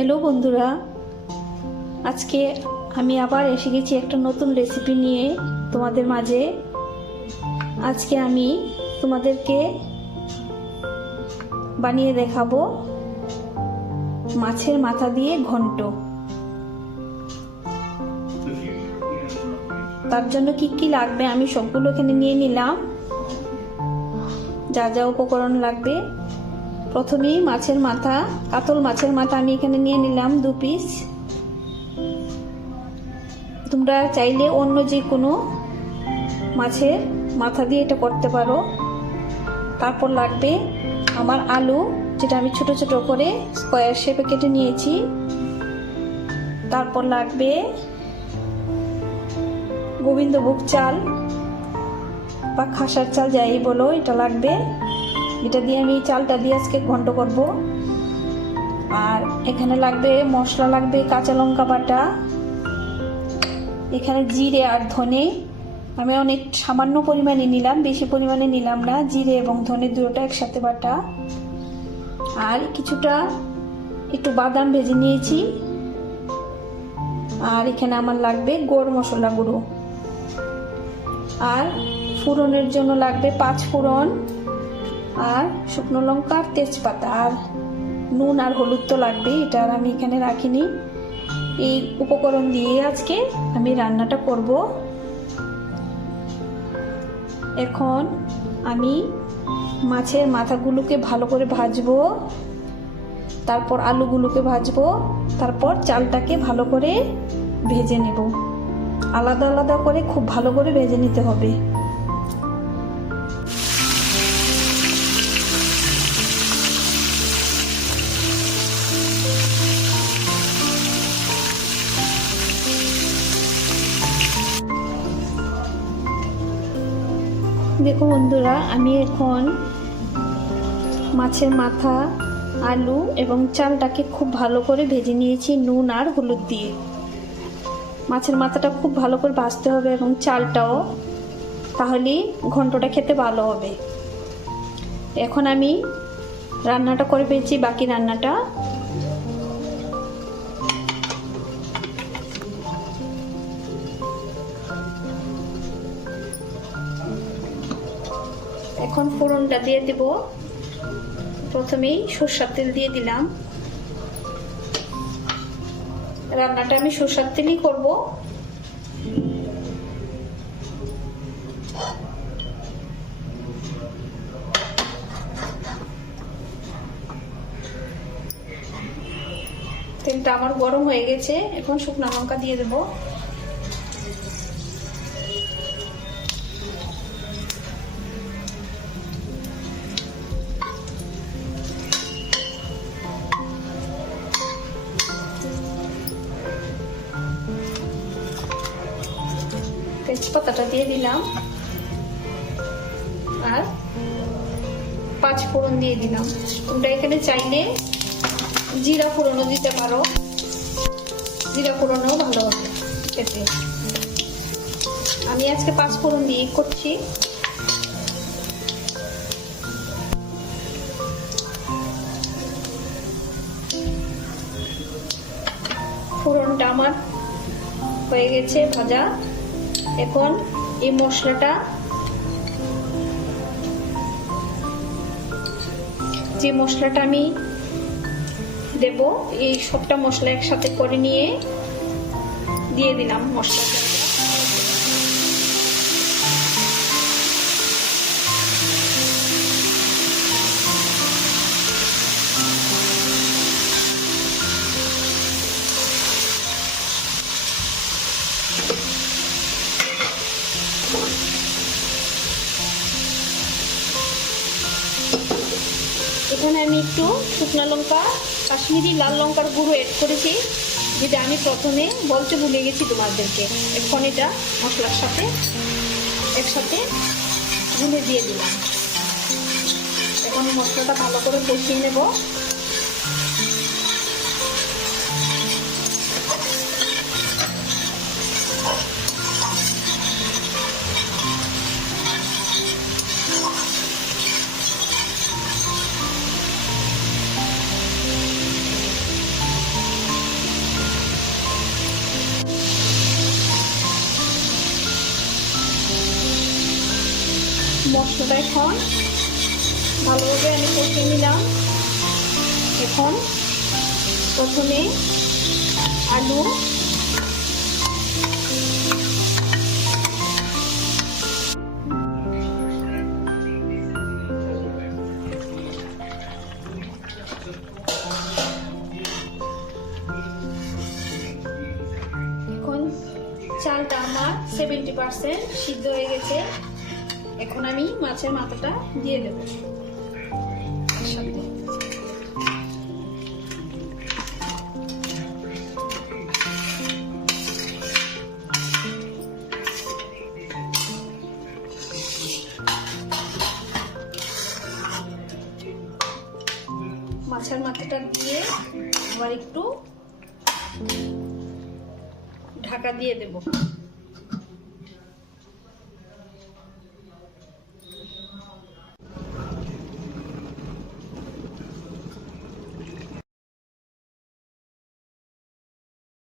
Hello বন্ধুরা, আজকে আমি আবার এসে গেছি একটা নতুন রেসিপি নিয়ে তোমাদের মাঝে। আজকে আমি তোমাদেরকে বানিয়ে দেখাবো মাছের মাথা দিয়ে ঘন্ট। তার জন্য কি কি লাগবে আমি সবগুলো এখানে নিয়ে নিলাম। যা যা উপকরণ লাগবে, প্রথমেই মাছের মাথা, কাতল মাছের মাথা আমি এখানে নিয়ে নিলাম 2 পিস। তোমরা চাইলে অন্য যে কোনো মাছের মাথা দিয়ে এটা করতে পারো। তারপর লাগবে আমার আলু, যেটা আমি ছোট ছোট করে স্কোয়ার শেপে কেটে নিয়েছি। তারপর লাগবে গোবিন্দভোগ চাল বা খাসার চাল, যাই বলো, এটা লাগবে। এটা দিয়ে আমি চালটা দিয়ে আজকে ঘন্ট করব। আর এখানে লাগবে মশলা, লাগবে কাঁচা লঙ্কা বাটা, এখানে জিরে আর ধনে আমি অনেক সামান্য পরিমাণে নিলাম, বেশি পরিমাণে নিলাম না। জিরে এবং ধনে দুটোটা একসাথে বাটা। আর কিছুটা একটু বাদাম ভেজে নিয়েছি। আর এখানে আমার লাগবে গরম মশলা গুঁড়ো। আর ফোড়নের জন্য লাগবে 5 ফোড়ন আর শুকনো লঙ্কা আর তেজপাতা। আর নুন আর হলুদ তো লাগবে, এটা আর আমি এখানে রাখিনি। এই উপকরণ দিয়ে আজকে আমি রান্নাটা করব। এখন আমি মাছের মাথাগুলোকে ভালো করে ভাজবো, তারপর আলুগুলোকে ভাজবো, তারপর চালটাকে ভালো করে ভেজে নেব। আলাদা আলাদা করে খুব ভালো করে ভেজে নিতে হবে। দেখো বন্ধুরা, আমি এখন মাছের মাথা, আলু এবং চালটাকে খুব ভালো করে ভেজে নিয়েছি নুন আর হলুদ দিয়ে। মাছের মাথাটা খুব ভালো করে ভাজতে হবে এবং চালটাও, তাহলেই ঘন্টটা খেতে ভালো হবে। এখন আমি রান্নাটা করে পেয়েছি, বাকি রান্নাটা। এখন ফোড়নটা দিয়ে দেব। প্রথমেই সরষের তেল দিয়ে দিলাম। রান্নাটা আমি সরষের তেলই করব। তেলটা আমার গরম হয়ে গেছে, এখন শুকনো লঙ্কা দিয়ে দেব। তেজপাতাটা দিয়ে দিলাম আর 5 ফোড়ন দিয়ে দিলাম। তোমরা এখানে চাইলে জিরা ফোড়নও দিতে পারো, জিরা ফোড়নও ভালো হবে খেতে। আমি আজকে 5 ফোড়ন দিয়ে করছি। ফোড়নটা আমার হয়ে গেছে ভাজা। এখন এই মশলাটা, যে মশলাটা আমি দেব, এই সবটা মশলা একসাথে করে নিয়ে দিয়ে দিলাম মশলাটা। এখানে আমি একটু শুকনো লঙ্কা, কাশ্মীরি লাল লঙ্কার গুঁড়ো এড করেছি, যেটা আমি প্রথমে বলতে ভুলে গেছি তোমাদেরকে। এখন এটা মশলার সাথে একসাথে গুলে দিয়ে দিলাম। এখন মশলাটা ভালো করে কষিয়ে নেব। মশলাটা এখন ভালোভাবে আমি কষিয়ে নিলাম। এখন প্রথমে আলু, এখন চালটা আমার 70% সিদ্ধ হয়ে গেছে। এখন আমি মাছের মাথাটা দিয়ে দেবো একসাথে। মাছের মাথাটা দিয়ে আবার একটু ঢাকা দিয়ে দেব।